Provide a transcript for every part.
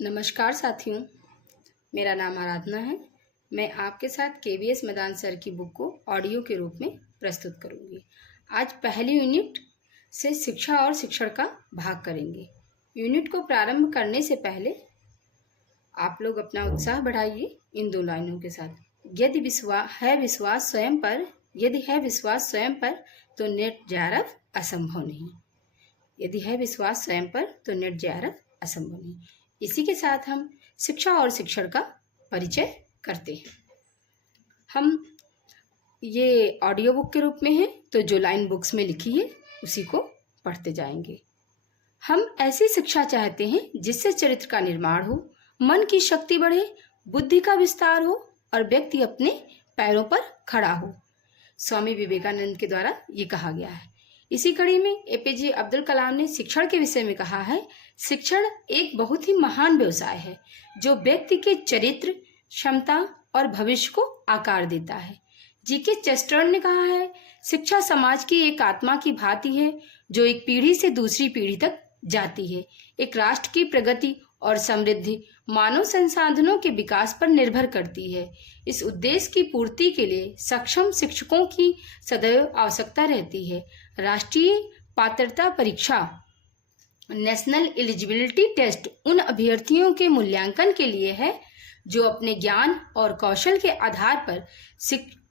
नमस्कार साथियों, मेरा नाम आराधना है। मैं आपके साथ केवीएस मदान सर की बुक को ऑडियो के रूप में प्रस्तुत करूंगी। आज पहली यूनिट से शिक्षा और शिक्षण का भाग करेंगे। यूनिट को प्रारंभ करने से पहले आप लोग अपना उत्साह बढ़ाइए इन दो लाइनों के साथ। यदि विश्वास स्वयं पर तो नेट JRF असंभव नहीं। यदि है विश्वास स्वयं पर तो नेट JRF असंभव नहीं। इसी के साथ हम शिक्षा और शिक्षण का परिचय करते हैं। हम ये ऑडियो बुक के रूप में है, तो जो लाइन बुक्स में लिखी है उसी को पढ़ते जाएंगे। हम ऐसी शिक्षा चाहते हैं जिससे चरित्र का निर्माण हो, मन की शक्ति बढ़े, बुद्धि का विस्तार हो और व्यक्ति अपने पैरों पर खड़ा हो। स्वामी विवेकानंद के द्वारा ये कहा गया है। इसी कड़ी में APJ अब्दुल कलाम ने शिक्षण के विषय में कहा है, शिक्षण एक बहुत ही महान व्यवसाय है जो व्यक्ति के चरित्र, क्षमता और भविष्य को आकार देता है। GK चेस्टर्टन ने कहा है, शिक्षा समाज की एक आत्मा की भांति है जो एक पीढ़ी से दूसरी पीढ़ी तक जाती है। एक राष्ट्र की प्रगति और समृद्धि मानव संसाधनों के विकास पर निर्भर करती है। इस उद्देश्य की पूर्ति के लिए सक्षम शिक्षकों की सदैव आवश्यकता रहती है। राष्ट्रीय पात्रता परीक्षा नेशनल एलिजिबिलिटी टेस्ट उन अभ्यर्थियों के मूल्यांकन के लिए है जो अपने ज्ञान और कौशल के आधार पर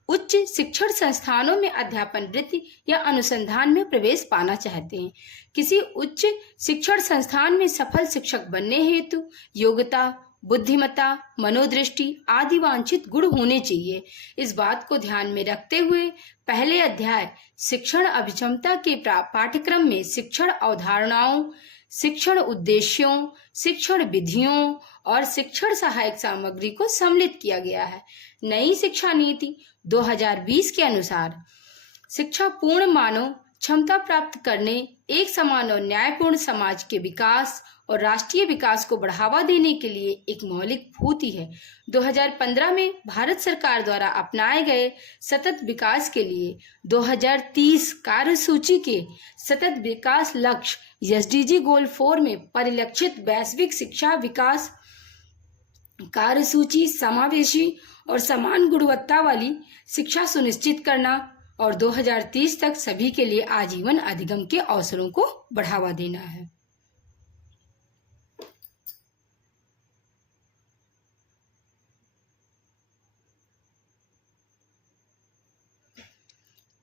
उच्च शिक्षण संस्थानों में अध्यापन वृत्ति या अनुसंधान में प्रवेश पाना चाहते हैं। किसी उच्च शिक्षण संस्थान में सफल शिक्षक बनने हेतु योग्यता, बुद्धिमत्ता, मनोदृष्टि आदि वांछित गुण होने चाहिए। इस बात को ध्यान में रखते हुए पहले अध्याय शिक्षण अभिक्षमता के पाठ्यक्रम में शिक्षण अवधारणाओं, शिक्षण उद्देश्यों, शिक्षण विधियों और शिक्षण सहायक सामग्री को सम्मिलित किया गया है। नई शिक्षा नीति 2020 के अनुसार शिक्षा पूर्ण मानव क्षमता प्राप्त करने, एक समान और न्यायपूर्ण समाज के विकास और राष्ट्रीय विकास को बढ़ावा देने के लिए एक मौलिक भूति है। 2015 में भारत सरकार द्वारा अपनाए गए सतत विकास के लिए 2030 कार्यसूची के सतत विकास लक्ष्य SDG गोल 4 में परिलक्षित वैश्विक शिक्षा विकास कार्यसूची समावेशी और समान गुणवत्ता वाली शिक्षा सुनिश्चित करना और 2030 तक सभी के लिए आजीवन अधिगम के अवसरों को बढ़ावा देना है।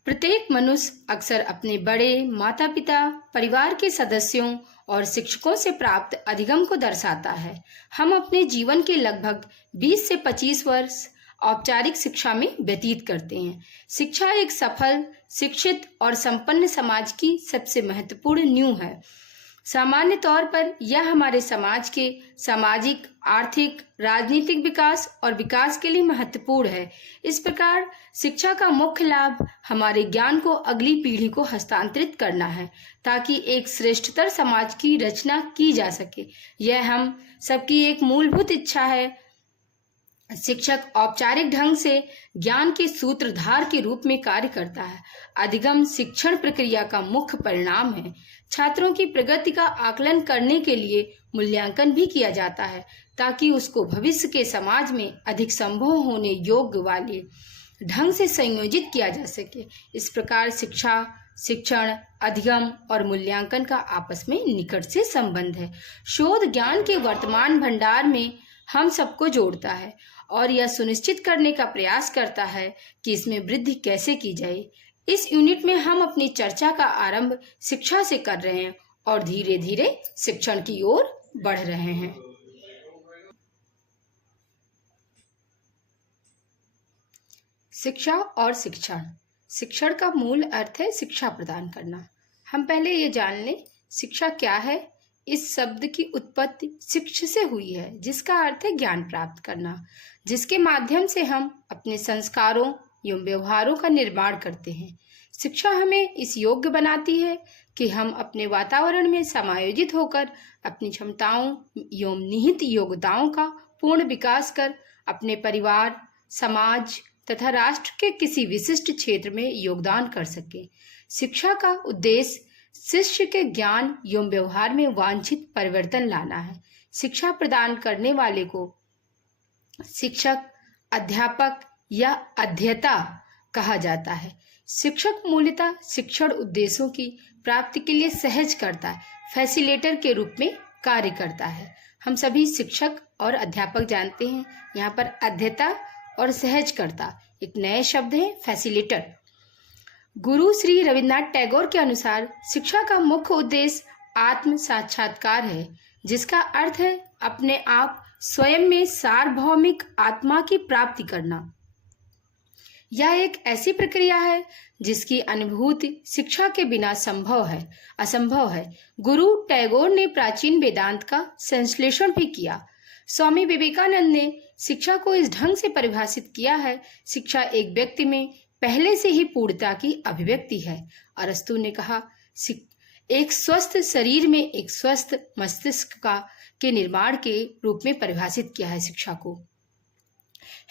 प्रत्येक मनुष्य अक्सर अपने बड़े माता पिता, परिवार के सदस्यों और शिक्षकों से प्राप्त अधिगम को दर्शाता है। हम अपने जीवन के लगभग 20 से 25 वर्ष औपचारिक शिक्षा में व्यतीत करते हैं। शिक्षा एक सफल, शिक्षित और संपन्न समाज की सबसे महत्वपूर्ण नींव है। सामान्य तौर पर यह हमारे समाज के सामाजिक, आर्थिक, राजनीतिक विकास और विकास के लिए महत्वपूर्ण है। इस प्रकार शिक्षा का मुख्य लाभ हमारे ज्ञान को अगली पीढ़ी को हस्तांतरित करना है ताकि एक श्रेष्ठतर समाज की रचना की जा सके। यह हम सबकी एक मूलभूत इच्छा है। शिक्षक औपचारिक ढंग से ज्ञान के सूत्रधार के रूप में कार्य करता है। अधिगम शिक्षण प्रक्रिया का मुख्य परिणाम है। छात्रों की प्रगति का आकलन करने के लिए मूल्यांकन भी किया जाता है ताकि उसको भविष्य के समाज में अधिक संभव होने योग्य वाले ढंग से संयोजित किया जा सके। इस प्रकार शिक्षा, शिक्षण, अधिगम और मूल्यांकन का आपस में निकट से संबंध है। शोध ज्ञान के वर्तमान भंडार में हम सबको जोड़ता है और यह सुनिश्चित करने का प्रयास करता है कि इसमें वृद्धि कैसे की जाए। इस यूनिट में हम अपनी चर्चा का आरंभ शिक्षा से कर रहे हैं और धीरे धीरे शिक्षण की ओर बढ़ रहे हैं। शिक्षा और शिक्षण। शिक्षण का मूल अर्थ है शिक्षा प्रदान करना। हम पहले ये जान लें शिक्षा क्या है। इस शब्द की उत्पत्ति शिक्ष से हुई है जिसका अर्थ है ज्ञान प्राप्त करना, जिसके माध्यम से हम अपने संस्कारों एवं व्यवहारों का निर्माण करते हैं। शिक्षा हमें इस योग्य बनाती है कि हम अपने वातावरण में समायोजित होकर अपनी क्षमताओं एवं निहित योग्यताओं का पूर्ण विकास कर अपने परिवार, समाज तथा राष्ट्र के किसी विशिष्ट क्षेत्र में योगदान कर सके। शिक्षा का उद्देश्य शिष्य के ज्ञान एवं व्यवहार में वांछित परिवर्तन लाना है। शिक्षा प्रदान करने वाले को शिक्षक, अध्यापक या अध्येता कहा जाता है। शिक्षक मूलतः शिक्षण उद्देश्यों की प्राप्ति के लिए सहजकर्ता, फैसिलिटेटर के रूप में कार्य करता है। हम सभी शिक्षक और अध्यापक जानते हैं। यहाँ पर अध्येता और सहजकर्ता एक नए शब्द है, फैसिलिटेटर। गुरु श्री रविन्द्रनाथ टैगोर के अनुसार शिक्षा का मुख्य उद्देश्य आत्म साक्षात्कार है, जिसका अर्थ है अपने आप स्वयं में सार्वभौमिक आत्मा की प्राप्ति करना। यह एक ऐसी प्रक्रिया है जिसकी अनुभूति शिक्षा के बिना असंभव है। गुरु टैगोर ने प्राचीन वेदांत का संश्लेषण भी किया। स्वामी विवेकानंद ने शिक्षा को इस ढंग से परिभाषित किया है, शिक्षा एक व्यक्ति में पहले से ही पूर्णता की अभिव्यक्ति है। अरस्तु ने कहा, एक स्वस्थ शरीर में एक स्वस्थ मस्तिष्क के निर्माण के रूप में परिभाषित किया है शिक्षा को।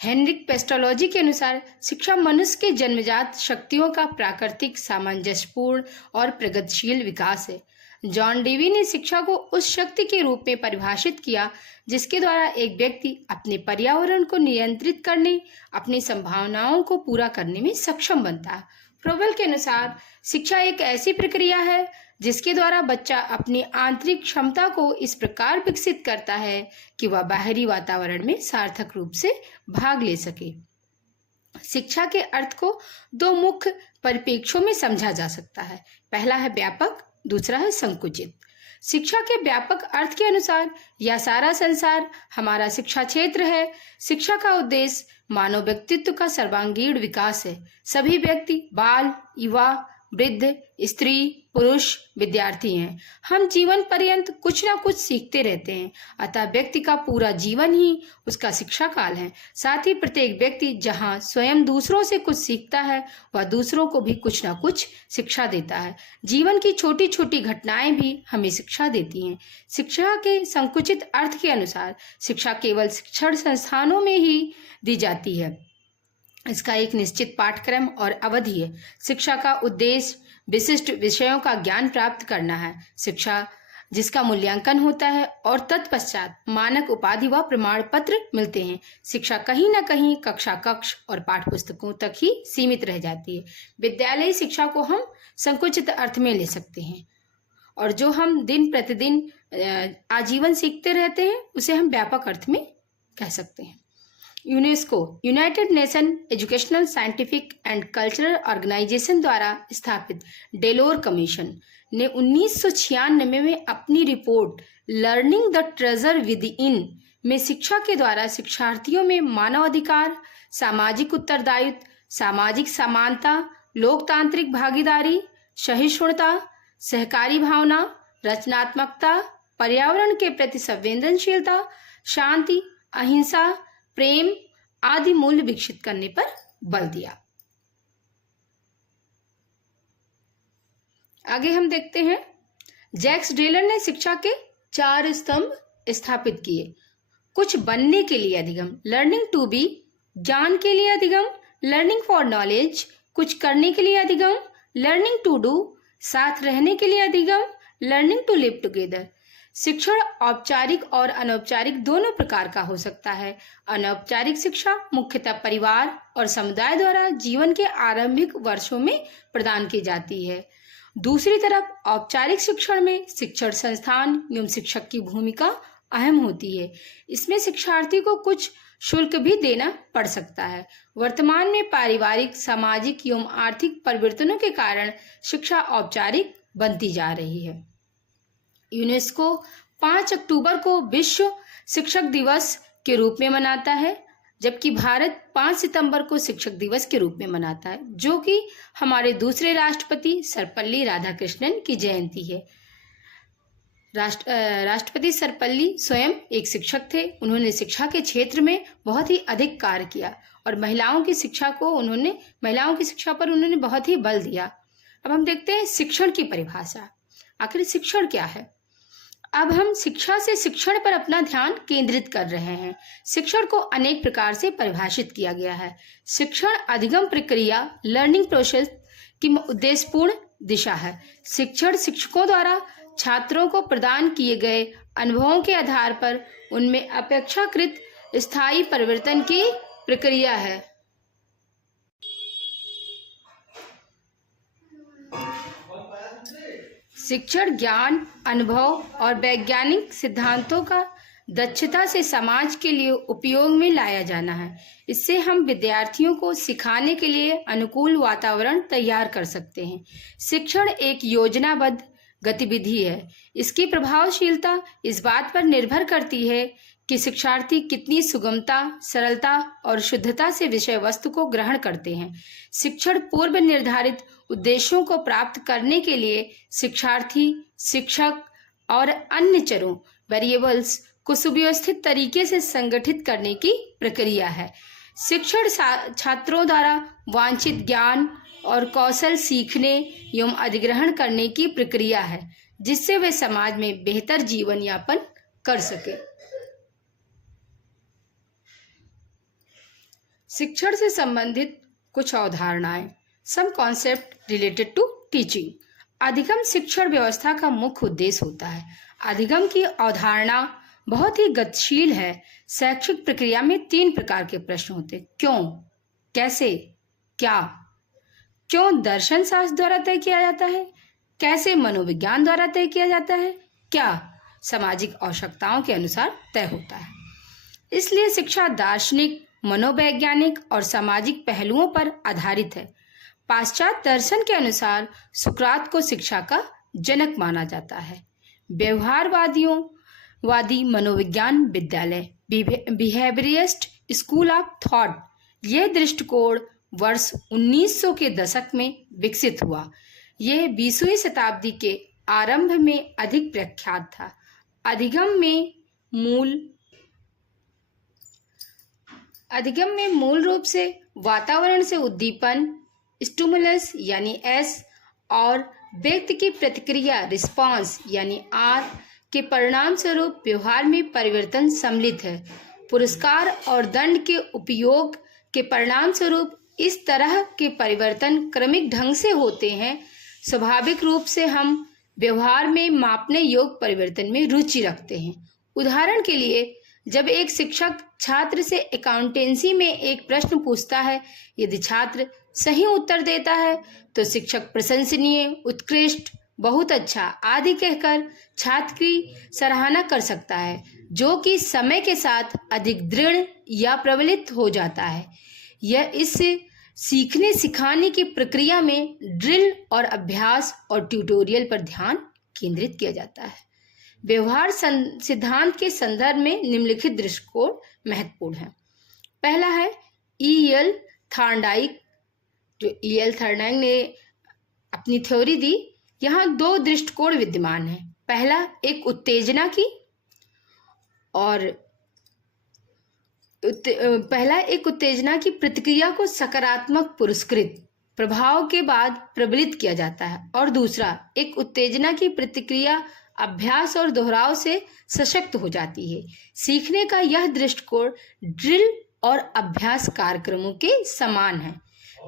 हेनरिक पेस्टोलॉजी के अनुसार शिक्षा मनुष्य के जन्मजात शक्तियों का प्राकृतिक, सामंजस्यपूर्ण और प्रगतिशील विकास है। जॉन डेवी ने शिक्षा को उस शक्ति के रूप में परिभाषित किया जिसके द्वारा एक व्यक्ति अपने पर्यावरण को नियंत्रित करने, अपनी संभावनाओं को पूरा करने में सक्षम बनता है। प्रोवेल के अनुसार शिक्षा एक ऐसी प्रक्रिया है जिसके द्वारा बच्चा अपनी आंतरिक क्षमता को इस प्रकार विकसित करता है कि वह बाहरी वातावरण में सार्थक रूप से भाग ले सके। शिक्षा के अर्थ को दो मुख्य परिप्रेक्ष्यों में समझा जा सकता है। पहला है व्यापक, दूसरा है संकुचित। शिक्षा के व्यापक अर्थ के अनुसार यह सारा संसार हमारा शिक्षा क्षेत्र है। शिक्षा का उद्देश्य मानव व्यक्तित्व का सर्वांगीण विकास है। सभी व्यक्ति बाल, युवा, वृद्ध, स्त्री, पुरुष, विद्यार्थी हैं। हम जीवन पर्यंत कुछ ना कुछ सीखते रहते हैं, अतः व्यक्ति का पूरा जीवन ही उसका शिक्षा काल है। साथ ही प्रत्येक व्यक्ति जहाँ स्वयं दूसरों से कुछ सीखता है, वह दूसरों को भी कुछ ना कुछ शिक्षा देता है। जीवन की छोटी छोटी घटनाएं भी हमें शिक्षा देती हैं। शिक्षा के संकुचित अर्थ के अनुसार शिक्षा केवल शिक्षण संस्थानों में ही दी जाती है। इसका एक निश्चित पाठ्यक्रम और अवधि है। शिक्षा का उद्देश्य विशिष्ट विषयों का ज्ञान प्राप्त करना है। शिक्षा जिसका मूल्यांकन होता है और तत्पश्चात मानक उपाधि व प्रमाण पत्र मिलते हैं। शिक्षा कहीं न कहीं कक्ष और पाठ्य पुस्तकों तक ही सीमित रह जाती है। विद्यालयी शिक्षा को हम संकुचित अर्थ में ले सकते हैं, और जो हम दिन प्रतिदिन आजीवन सीखते रहते हैं उसे हम व्यापक अर्थ में कह सकते हैं। UNESCO, United Nation Educational, Scientific and Cultural Organization द्वारा स्थापित डेलोर कमीशन ने 1996 में अपनी report learning the treasure within में शिक्षा के द्वारा शिक्षार्थियों में मानवाधिकार, सामाजिक उत्तरदायित्व, सामाजिक समानता, लोकतांत्रिक भागीदारी, सहिष्णुता, सहकारी भावना, रचनात्मकता, पर्यावरण के प्रति संवेदनशीलता, शांति, अहिंसा, प्रेम आदि मूल्य विकसित करने पर बल दिया। आगे हम देखते हैं, जैक्स डेलर ने शिक्षा के 4 स्तंभ स्थापित किए। कुछ बनने के लिए अधिगम, लर्निंग टू बी, ज्ञान के लिए अधिगम, लर्निंग फॉर नॉलेज, कुछ करने के लिए अधिगम, लर्निंग टू डू, साथ रहने के लिए अधिगम, लर्निंग टू लिव टुगेदर। शिक्षण औपचारिक और अनौपचारिक दोनों प्रकार का हो सकता है। अनौपचारिक शिक्षा मुख्यतः परिवार और समुदाय द्वारा जीवन के आरंभिक वर्षों में प्रदान की जाती है। दूसरी तरफ औपचारिक शिक्षण में शिक्षण संस्थान एवं शिक्षक की भूमिका अहम होती है। इसमें शिक्षार्थी को कुछ शुल्क भी देना पड़ सकता है। वर्तमान में पारिवारिक, सामाजिक एवं आर्थिक परिवर्तनों के कारण शिक्षा औपचारिक बनती जा रही है। यूनेस्को 5 अक्टूबर को विश्व शिक्षक दिवस के रूप में मनाता है, जबकि भारत 5 सितंबर को शिक्षक दिवस के रूप में मनाता है, जो कि हमारे दूसरे राष्ट्रपति सर्वपल्ली राधाकृष्णन की जयंती है। राष्ट्रपति सर्वपल्ली स्वयं एक शिक्षक थे। उन्होंने शिक्षा के क्षेत्र में बहुत ही अधिक कार्य किया और महिलाओं की शिक्षा पर उन्होंने बहुत ही बल दिया। अब हम देखते हैं शिक्षण की परिभाषा। आखिर शिक्षण क्या है? अब हम शिक्षा से शिक्षण पर अपना ध्यान केंद्रित कर रहे हैं। शिक्षण को अनेक प्रकार से परिभाषित किया गया है। शिक्षण अधिगम प्रक्रिया, लर्निंग प्रोसेस की उद्देश्यपूर्ण दिशा है। शिक्षण शिक्षकों द्वारा छात्रों को प्रदान किए गए अनुभवों के आधार पर उनमें अपेक्षाकृत स्थायी परिवर्तन की प्रक्रिया है। शिक्षण ज्ञान, अनुभव और वैज्ञानिक सिद्धांतों का दक्षता से समाज के लिए उपयोग में लाया जाना है। इससे हम विद्यार्थियों को सिखाने के लिए अनुकूल वातावरण तैयार कर सकते हैं। शिक्षण एक योजनाबद्ध गतिविधि है। इसकी प्रभावशीलता इस बात पर निर्भर करती है कि शिक्षार्थी कितनी सुगमता, सरलता और शुद्धता से विषय वस्तु को ग्रहण करते हैं। शिक्षण पूर्व निर्धारित उद्देश्यों को प्राप्त करने के लिए शिक्षार्थी, शिक्षक और अन्य चरों वेरिएबल्स को सुव्यवस्थित तरीके से संगठित करने की प्रक्रिया है। शिक्षण छात्रों द्वारा वांछित ज्ञान और कौशल सीखने एवं अधिग्रहण करने की प्रक्रिया है, जिससे वे समाज में बेहतर जीवन यापन कर सके। शिक्षण से संबंधित कुछ अवधारणाएं। Some concept related to teaching. अधिगम शिक्षण व्यवस्था का मुख्य उद्देश्य होता है। अधिगम की अवधारणा बहुत ही गतिशील है। शैक्षिक प्रक्रिया में 3 प्रकार के प्रश्न होते हैं: क्यों, कैसे, क्या। क्यों दर्शन शास्त्र द्वारा तय किया जाता है, कैसे मनोविज्ञान द्वारा तय किया जाता है, क्या सामाजिक आवश्यकताओं के अनुसार तय होता है। इसलिए शिक्षा दार्शनिक, मनोवैज्ञानिक और सामाजिक पहलुओं पर आधारित है। पाश्चात्य दर्शन के अनुसार सुकरात को शिक्षा का जनक माना जाता है। व्यवहारवादी मनोविज्ञान विद्यालय, बिहेवियरिस्ट स्कूल ऑफ थॉट, यह दृष्टिकोण वर्ष 1900 के दशक में विकसित हुआ। यह 20वीं शताब्दी के आरंभ में अधिक प्रख्यात था। अधिगम में मूल रूप से वातावरण से उद्दीपन स्टिमुलस यानी S और व्यक्ति की प्रतिक्रिया रिस्पांस यानी R के परिणाम स्वरूप व्यवहार में परिवर्तन सम्मिलित है। पुरस्कार और दंड के उपयोग के परिणाम स्वरूप इस तरह के परिवर्तन क्रमिक ढंग से होते हैं। स्वाभाविक रूप से हम व्यवहार में मापने योग्य परिवर्तन में रुचि रखते हैं। उदाहरण के लिए, जब एक शिक्षक छात्र से अकाउंटेंसी में एक प्रश्न पूछता है, यदि छात्र सही उत्तर देता है तो शिक्षक प्रशंसनीय, उत्कृष्ट, बहुत अच्छा आदि कहकर छात्र की सराहना कर सकता है, जो कि समय के साथ अधिक दृढ़ या प्रबलित हो जाता है। यह इस सीखने सिखाने की प्रक्रिया में ड्रिल और अभ्यास और ट्यूटोरियल पर ध्यान केंद्रित किया जाता है। व्यवहार सिद्धांत के संदर्भ में निम्नलिखित दृष्टिकोण महत्वपूर्ण है। पहला है E.L. थॉर्नडाइक। जो E.L. थॉर्नडाइक ने अपनी थ्योरी दी, यहाँ 2 दृष्टिकोण विद्यमान है। पहला एक उत्तेजना की और प्रतिक्रिया को सकारात्मक पुरस्कृत प्रभाव के बाद प्रबलित किया जाता है, और दूसरा एक उत्तेजना की प्रतिक्रिया अभ्यास और दोहराव से सशक्त हो जाती है। सीखने का यह दृष्टिकोण ड्रिल और अभ्यास कार्यक्रमों के समान है।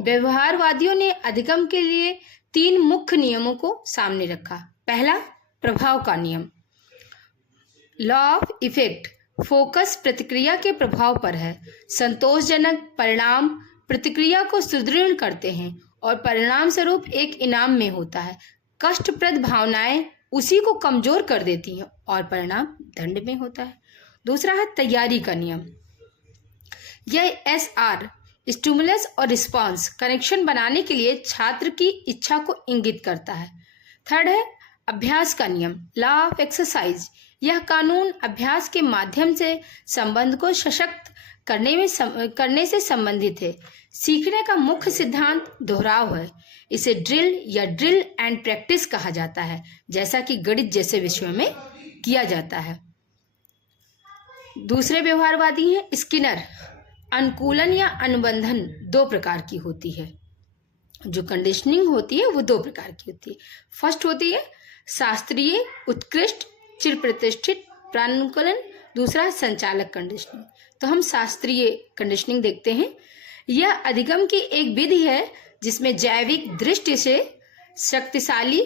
व्यवहारवादियों ने अधिगम के लिए 3 मुख्य नियमों को सामने रखा। पहला, प्रभाव का नियम, लॉ ऑफ इफेक्ट। फोकस प्रतिक्रिया के प्रभाव पर है। संतोषजनक परिणाम प्रतिक्रिया को सुदृढ़ करते हैं और परिणाम स्वरूप एक इनाम में होता है। कष्टप्रद भावनाएं उसी को कमजोर कर देती हैं और परिणाम दंड में होता है। दूसरा है तैयारी का नियम। यह SR स्टिमुलस और रिस्पांस कनेक्शन बनाने के लिए छात्र की इच्छा को इंगित करता है। थर्ड है अभ्यास का नियम, लॉ ऑफ एक्सरसाइज। यह कानून अभ्यास के माध्यम से संबंध को सशक्त करने से संबंधित है। सीखने का मुख्य सिद्धांत दोहराव है। इसे ड्रिल या ड्रिल एंड प्रैक्टिस कहा जाता है, जैसा कि गणित जैसे विषयों में किया जाता है। दूसरे व्यवहारवादी हैं स्किनर। अनुकूलन या अनुबंधन 2 प्रकार की होती है। जो कंडीशनिंग होती है वो 2 प्रकार की होती है। फर्स्ट होती है शास्त्रीय उत्कृष्ट चिर प्रतिष्ठित प्रानुकूलन, दूसरा संचालक कंडीशनिंग। तो हम शास्त्रीय कंडीशनिंग देखते हैं। यह अधिगम की एक विधि है जिसमें जैविक दृष्टि से शक्तिशाली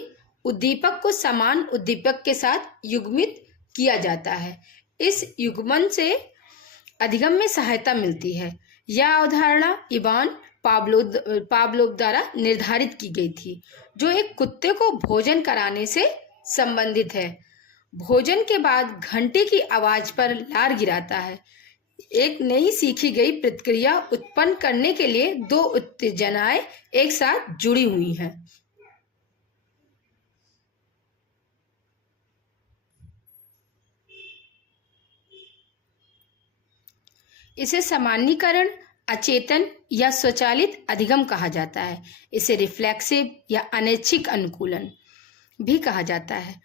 उद्दीपक को समान उद्दीपक के साथ युग्मित किया जाता है। इस युग्मन से अधिगम में सहायता मिलती है। यह अवधारणा इवान पावलोव द्वारा निर्धारित की गई थी, जो एक कुत्ते को भोजन कराने से संबंधित है। भोजन के बाद घंटे की आवाज पर लार गिराता है। एक नई सीखी गई प्रतिक्रिया उत्पन्न करने के लिए दो उत्तेजनाएं एक साथ जुड़ी हुई हैं। इसे सामान्यीकरण, अचेतन या स्वचालित अधिगम कहा जाता है। इसे रिफ्लेक्सिव या अनैच्छिक अनुकूलन भी कहा जाता है।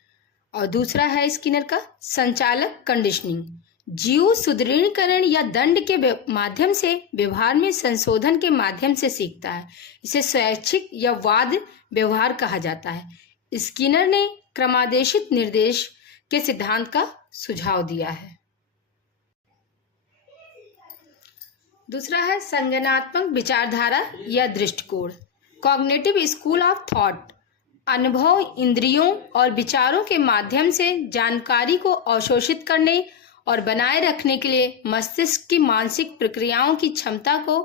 और दूसरा है स्किनर का संचालक कंडीशनिंग। जीव सुदृढ़ीकरण या दंड के माध्यम से व्यवहार में संशोधन के माध्यम से सीखता है। इसे स्वैच्छिक या वाद व्यवहार कहा जाता है। स्किनर ने क्रमादेशित निर्देश के सिद्धांत का सुझाव दिया है। दूसरा है संज्ञानात्मक विचारधारा या दृष्टिकोण। कॉग्निटिव स्कूल ऑफ थॉट अनुभव, इंद्रियों और विचारों के माध्यम से जानकारी को अवशोषित करने और बनाए रखने के लिए मस्तिष्क की मानसिक प्रक्रियाओं की क्षमता को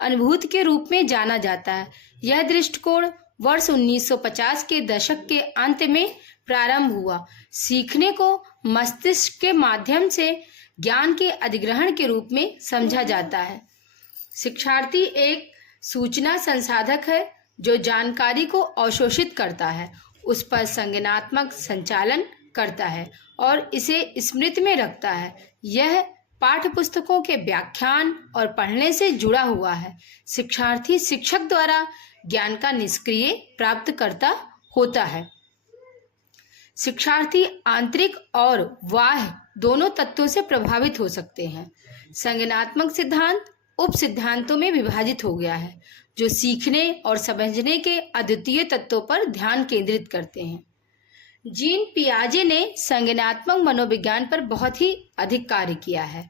अनुभूति के रूप में जाना जाता है। यह दृष्टिकोण वर्ष 1950 के दशक के अंत में प्रारंभ हुआ। सीखने को मस्तिष्क के माध्यम से ज्ञान के अधिग्रहण के रूप में समझा जाता है। शिक्षार्थी एक सूचना संसाधक है जो जानकारी को अवशोषित करता है, उस पर संज्ञानात्मक संचालन करता है और इसे स्मृति में रखता है। यह पाठ्य पुस्तकों के व्याख्यान और पढ़ने से जुड़ा हुआ है। शिक्षार्थी शिक्षक द्वारा ज्ञान का निष्क्रिय प्राप्तकर्ता होता है। शिक्षार्थी आंतरिक और बाह्य दोनों तत्वों से प्रभावित हो सकते हैं। संज्ञानात्मक सिद्धांत उप सिद्धांतों में विभाजित हो गया है, जो सीखने और समझने के अद्वितीय तत्वों पर ध्यान केंद्रित करते हैं। जीन पियाजे ने संज्ञानात्मक मनोविज्ञान पर बहुत ही अधिक कार्य किया है।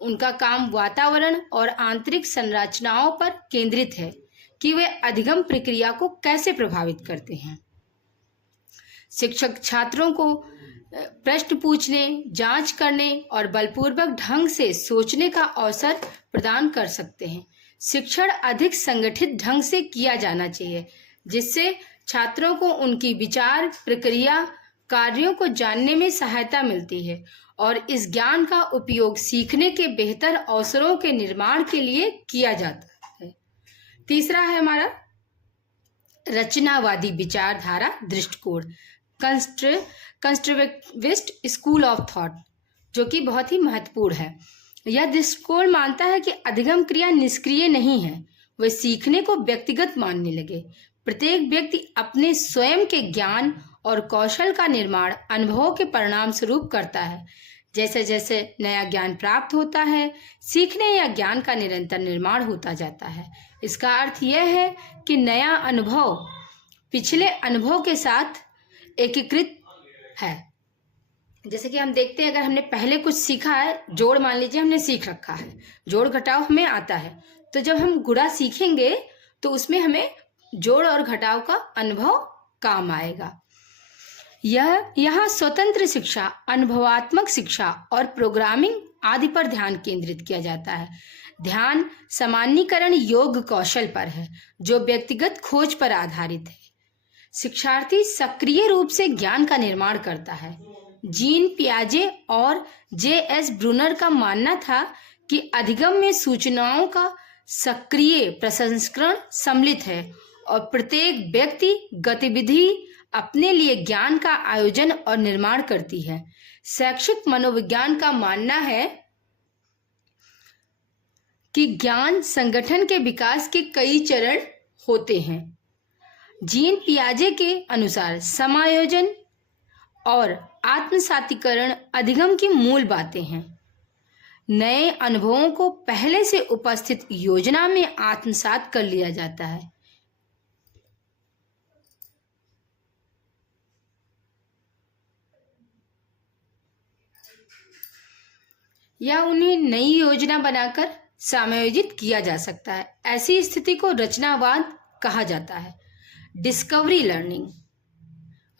उनका काम वातावरण और आंतरिक संरचनाओं पर केंद्रित है कि वे अधिगम प्रक्रिया को कैसे प्रभावित करते हैं। शिक्षक छात्रों को प्रश्न पूछने, जांच करने और बलपूर्वक ढंग से सोचने का अवसर प्रदान कर सकते हैं। शिक्षण अधिक संगठित ढंग से किया जाना चाहिए, जिससे छात्रों को उनकी विचार प्रक्रिया कार्यों को जानने में सहायता मिलती है और इस ज्ञान का उपयोग सीखने के बेहतर अवसरों के निर्माण के लिए किया जाता है। तीसरा है हमारा रचनावादी विचारधारा दृष्टिकोण, कंस्ट्रक्टिविस्ट स्कूल ऑफ थॉट, जो कि बहुत ही महत्वपूर्ण है। यह दृष्टिकोण मानता है कि अधिगम क्रिया निष्क्रिय नहीं है, वे सीखने को व्यक्तिगत मानने लगे। प्रत्येक व्यक्ति अपने स्वयं के ज्ञान और कौशल का निर्माण अनुभवों के परिणाम स्वरूप करता है। जैसे जैसे नया ज्ञान प्राप्त होता है, सीखने या ज्ञान का निरंतर निर्माण होता जाता है। इसका अर्थ यह है कि नया अनुभव पिछले अनुभव के साथ एकीकृत है। जैसे कि हम देखते हैं, अगर हमने पहले कुछ सीखा है, जोड़ मान लीजिए हमने सीख रखा है, जोड़ घटाव हमें आता है, तो जब हम गुणा सीखेंगे तो उसमें हमें जोड़ और घटाव का अनुभव काम आएगा। यहाँ स्वतंत्र शिक्षा, अनुभवात्मक शिक्षा और प्रोग्रामिंग आदि पर ध्यान केंद्रित किया जाता है। ध्यान सामान्यीकरण योग कौशल पर है, जो व्यक्तिगत खोज पर आधारित है। शिक्षार्थी सक्रिय रूप से ज्ञान का निर्माण करता है। जीन पियाजे और जे.एस. ब्रूनर का मानना था कि अधिगम में सूचनाओं का सक्रिय प्रसंस्करण सम्मिलित है और प्रत्येक व्यक्ति गतिविधि अपने लिए ज्ञान का आयोजन और निर्माण करती है। शैक्षिक मनोविज्ञान का मानना है कि ज्ञान संगठन के विकास के कई चरण होते हैं। जीन पियाजे के अनुसार समायोजन और आत्मसातीकरण अधिगम की मूल बातें हैं। नए अनुभवों को पहले से उपस्थित योजना में आत्मसात कर लिया जाता है। या उन्हें नई योजना बनाकर समायोजित किया जा सकता है। ऐसी स्थिति को रचनावाद कहा जाता है। डिस्कवरी लर्निंग,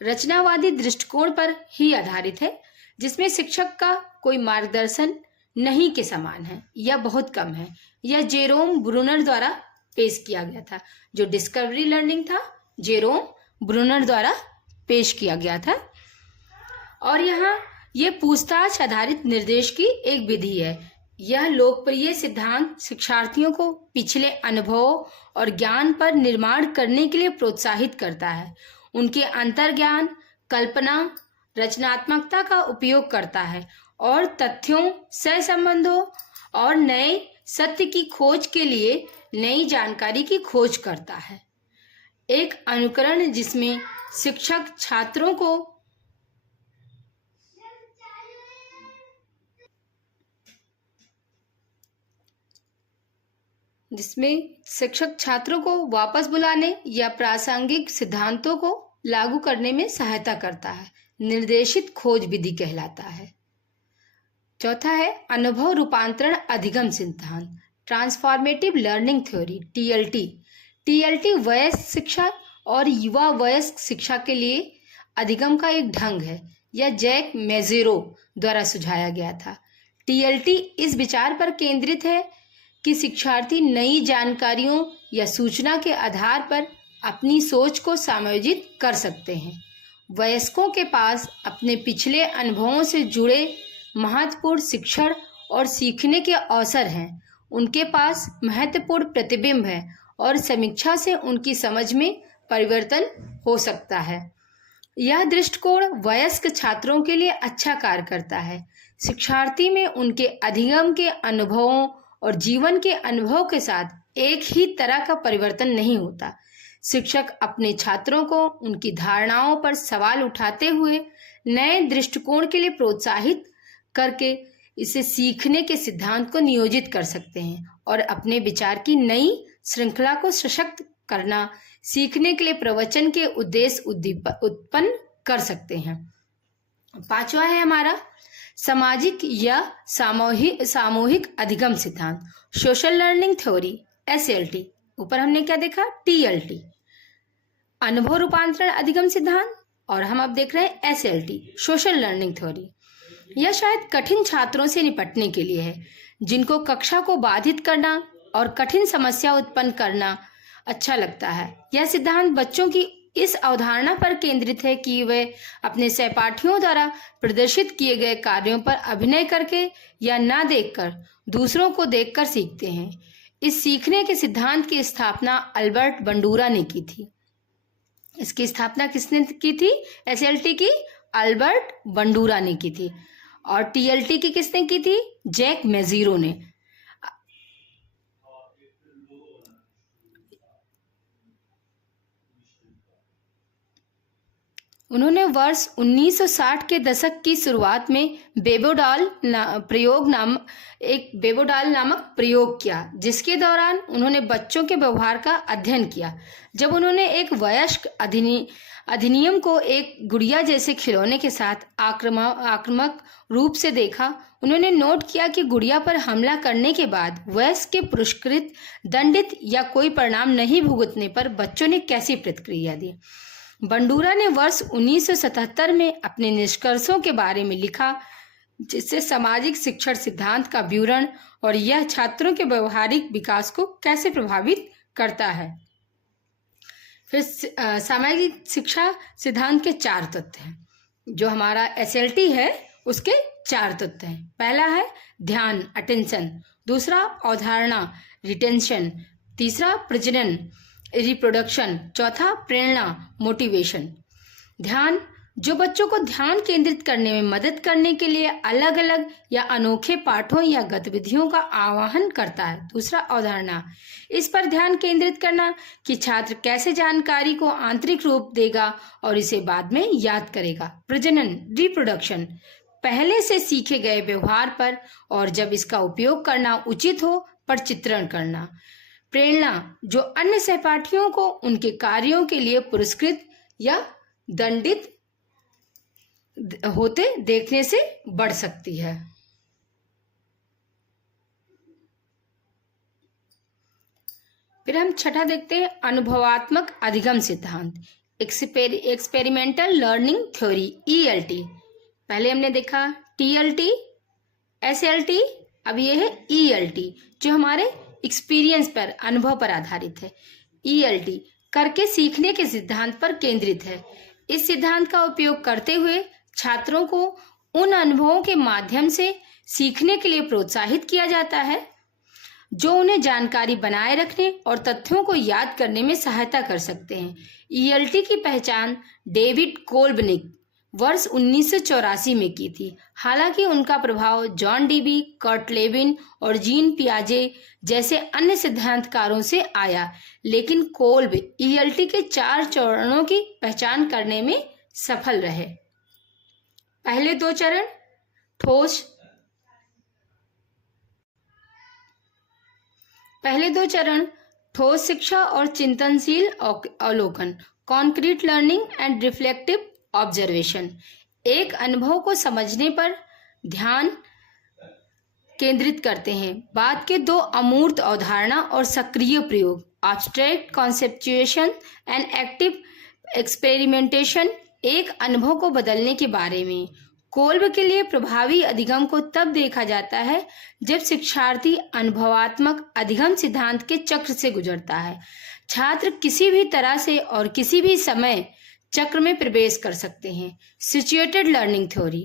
रचनावादी दृष्टिकोण पर ही आधारित है, जिसमें शिक्षक का कोई मार्गदर्शन नहीं के समान है या बहुत कम है। यह जेरोम ब्रूनर द्वारा पेश किया गया था। जो डिस्कवरी लर्निंग था, जेरोम ब्रूनर द्वारा पेश किया गया था। और यहाँ ये पूछताछ आधारित निर्देश की एक विधि है। यह लोकप्रिय सिद्धांत शिक्षार्थियों को पिछले अनुभवों और ज्ञान पर निर्माण करने के लिए प्रोत्साहित करता है। उनके अंतर्ज्ञान, कल्पना, रचनात्मकता का उपयोग करता है और तथ्यों, सहसंबंधों और नए सत्य की खोज के लिए नई जानकारी की खोज करता है। एक अनुकरण जिसमें शिक्षक छात्रों को वापस बुलाने या प्रासंगिक सिद्धांतों को लागू करने में सहायता करता है। निर्देशित खोज विधि कहलाता है। चौथा है अनुभव रूपांतरण अधिगम सिद्धांत, transformative learning theory, TLT. TLT वयस्क शिक्षा और युवा वयस्क शिक्षा के लिए अधिगम का एक ढंग है। यह जैक मेजेरो द्वारा सुझाया गया था। टीएलटी इस विचार पर केंद्रित है कि शिक्षार्थी नई जानकारियों या सूचना के आधार पर अपनी सोच को समायोजित कर सकते हैं। वयस्कों के पास अपने पिछले अनुभवों से जुड़े महत्वपूर्ण शिक्षण और सीखने के अवसर हैं। उनके पास महत्वपूर्ण प्रतिबिंब है और समीक्षा से उनकी समझ में परिवर्तन हो सकता है। यह दृष्टिकोण वयस्क छात्रों के लिए अच्छा कार्य करता है। शिक्षार्थी में उनके अधिगम के अनुभवों और जीवन के अनुभव के साथ एक ही तरह का परिवर्तन नहीं होता। शिक्षक अपने छात्रों को उनकी धारणाओं पर सवाल उठाते हुए नए दृष्टिकोण के लिए प्रोत्साहित करके इसे सीखने के सिद्धांत को नियोजित कर सकते हैं और अपने विचार की नई श्रृंखला को सशक्त करना, सीखने के लिए प्रवचन के उद्देश्य उत्पन्न कर सकते हैं। पांचवा है हमारा सामाजिक या सामूहिक अधिगम सिद्धांत, सोशल लर्निंग थ्योरी, एसएलटी। ऊपर हमने क्या देखा, टीएलटी, अनुभव रूपांतरण अधिगम सिद्धांत, और हम अब देख रहे हैं एसएलटी, सोशल लर्निंग थ्योरी। यह शायद कठिन छात्रों से निपटने के लिए है, जिनको कक्षा को बाधित करना और कठिन समस्या उत्पन्न करना अच्छा लगता है। यह सिद्धांत बच्चों की इस अवधारणा पर केंद्रित है कि वे अपने सहपाठियों द्वारा प्रदर्शित किए गए कार्यों पर अभिनय करके या ना देखकर दूसरों को देखकर सीखते हैं। इस सीखने के सिद्धांत की स्थापना अल्बर्ट बंडूरा ने की थी। इसकी स्थापना किसने की थी? एसएलटी की अल्बर्ट बंडूरा ने की थी। और टीएलटी की किसने की थी? जैक मेजीरो ने। उन्होंने वर्ष 1960 के दशक की शुरुआत में बेबोडाल नामक प्रयोग किया, जिसके दौरान उन्होंने बच्चों के व्यवहार का अध्ययन किया। जब उन्होंने एक वयस्क अधिनियम को एक गुड़िया जैसे खिलौने के साथ आक्रामक रूप से देखा, उन्होंने नोट किया कि गुड़िया पर हमला करने के बाद वयस्क के पुरस्कृत, दंडित या कोई परिणाम नहीं भुगतने पर बच्चों ने कैसी प्रतिक्रिया दी। बंडूरा ने वर्ष 1977 में अपने निष्कर्षों के बारे में लिखा, जिससे सामाजिक शिक्षण सिद्धांत का विवरण और यह छात्रों के व्यवहारिक विकास को कैसे प्रभावित करता है। फिर सामाजिक शिक्षा सिद्धांत के 4 तत्व हैं। जो हमारा एसएलटी है उसके 4 तत्व हैं। पहला है ध्यान, अटेंशन, दूसरा अवधारणा, रिटेंशन, तीसरा प्रजनन, रिप्रोडक्शन, चौथा प्रेरणा, मोटिवेशन। ध्यान, जो बच्चों को ध्यान केंद्रित करने में मदद करने के लिए अलग अलग या अनोखे पाठों या गतिविधियों का आह्वान करता है। दूसरा अवधारणा, इस पर ध्यान केंद्रित करना कि छात्र कैसे जानकारी को आंतरिक रूप देगा और इसे बाद में याद करेगा। प्रजनन, रिप्रोडक्शन, पहले से सीखे गए व्यवहार पर और जब इसका उपयोग करना उचित हो पर चित्रण करना। प्रेरणा, जो अन्य सहपाठियों को उनके कार्यों के लिए पुरस्कृत या दंडित होते देखने से बढ़ सकती है। फिर हम छठा देखते हैं अनुभवात्मक अधिगम सिद्धांत, एक्सपेरिमेंटल लर्निंग थ्योरी, ELT। पहले हमने देखा TLT, SLT, अब ये है ELT जो हमारे एक्सपीरियंस पर, अनुभव पर आधारित है। ELT करके सीखने के सिद्धांत पर केंद्रित है। इस सिद्धांत का उपयोग करते हुए छात्रों को उन अनुभवों के माध्यम से सीखने के लिए प्रोत्साहित किया जाता है जो उन्हें जानकारी बनाए रखने और तथ्यों को याद करने में सहायता कर सकते हैं। ELT की पहचान डेविड कोल्ब ने वर्ष 1984 में की थी। हालांकि उनका प्रभाव जॉन डीबी, कर्ट लेविन और जीन पियाजे जैसे अन्य सिद्धांतकारों से आया, लेकिन कोल्ब ELT के 4 चरणों की पहचान करने में सफल रहे। पहले 2 चरण ठोस शिक्षा और चिंतनशील अवलोकन, concrete learning and reflective observation. एक अनुभव को समझने पर ध्यान केंद्रित करते हैं। बाद के 2 अमूर्त अवधारणा और सक्रिय प्रयोग, एब्स्ट्रैक्ट कॉन्सेप्चुएशन एंड एक्टिव एक्सपेरिमेंटेशन, एक अनुभव को बदलने के बारे में। कोल्ब के लिए प्रभावी अधिगम को तब देखा जाता है जब शिक्षार्थी अनुभवात्मक अधिगम सिद्धांत के चक्र से गुजरता है। छात्र किसी भी तरह से और किसी भी समय चक्र में प्रवेश कर सकते हैं। सिचुएटेड लर्निंग थ्योरी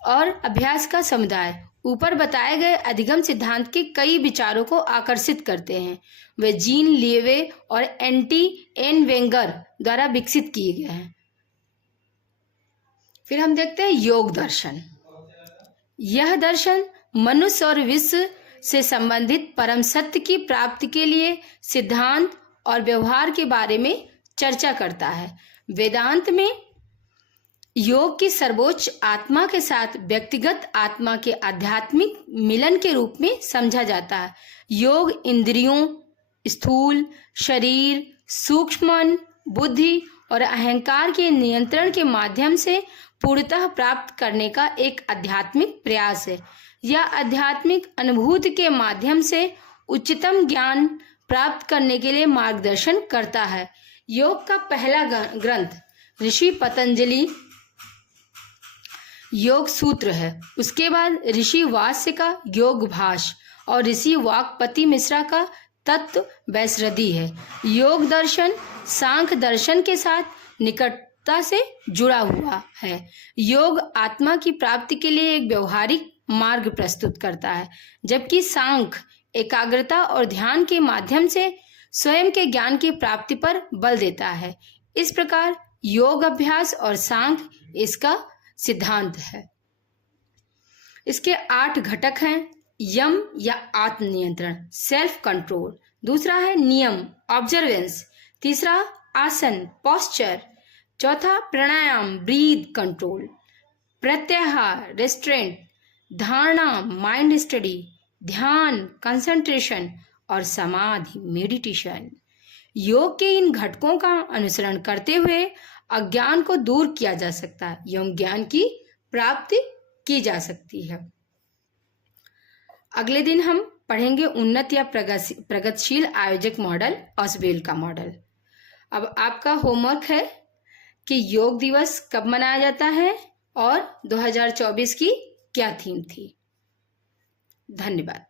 और अभ्यास का समुदाय ऊपर बताए गए अधिगम सिद्धांत के कई विचारों को आकर्षित करते हैं। वे जीन लेवे और एन वेंगर द्वारा विकसित किए गए हैं। फिर हम देखते हैं योग दर्शन। यह दर्शन मनुष्य और विश्व से संबंधित परम सत्य की प्राप्ति के लिए सिद्धांत और व्यवहार के बारे में चर्चा करता है। वेदांत में योग की सर्वोच्च आत्मा के साथ व्यक्तिगत आत्मा के आध्यात्मिक मिलन के रूप में समझा जाता है। योग इंद्रियों, स्थूल शरीर, सूक्ष्म मन, बुद्धि और अहंकार के नियंत्रण के माध्यम से पूर्णतः प्राप्त करने का एक आध्यात्मिक प्रयास है। यह आध्यात्मिक अनुभूति के माध्यम से उच्चतम ज्ञान प्राप्त करने के लिए मार्गदर्शन करता है। योग का पहला ग्रंथ ऋषि पतंजलि योग सूत्र है। उसके बाद ऋषि वास्य का योग भाष्य और ऋषि वाक्पति मिश्रा का तत्व वैसरदी है। योग दर्शन सांख्य दर्शन के साथ निकटता से जुड़ा हुआ है। योग आत्मा की प्राप्ति के लिए एक व्यवहारिक मार्ग प्रस्तुत करता है, जबकि सांख्य एकाग्रता और ध्यान के माध्यम से स्वयं के ज्ञान की प्राप्ति पर बल देता है। इस प्रकार योग अभ्यास और सांख्य इसका सिद्धांत है। इसके 8 घटक हैं। यम या आत्मनियंत्रण, सेल्फ कंट्रोल। दूसरा है नियम, ऑब्जर्वेंस। तीसरा आसन, पोस्चर। चौथा प्राणायाम, ब्रीथ कंट्रोल। प्रत्याहार, रेस्ट्रेंट। धारणा, माइंड स्टडी। ध्यान, कंसंट्रेशन। और समाधि, मेडिटेशन। योग के इन घटकों का अनुसरण करते हुए अज्ञान को दूर किया जा सकता है एवं ज्ञान की प्राप्ति की जा सकती है। अगले दिन हम पढ़ेंगे उन्नत या प्रगतिशील आयोजक मॉडल, ऑसवेल का मॉडल। अब आपका होमवर्क है कि योग दिवस कब मनाया जाता है और 2024 की क्या थीम थी। धन्यवाद।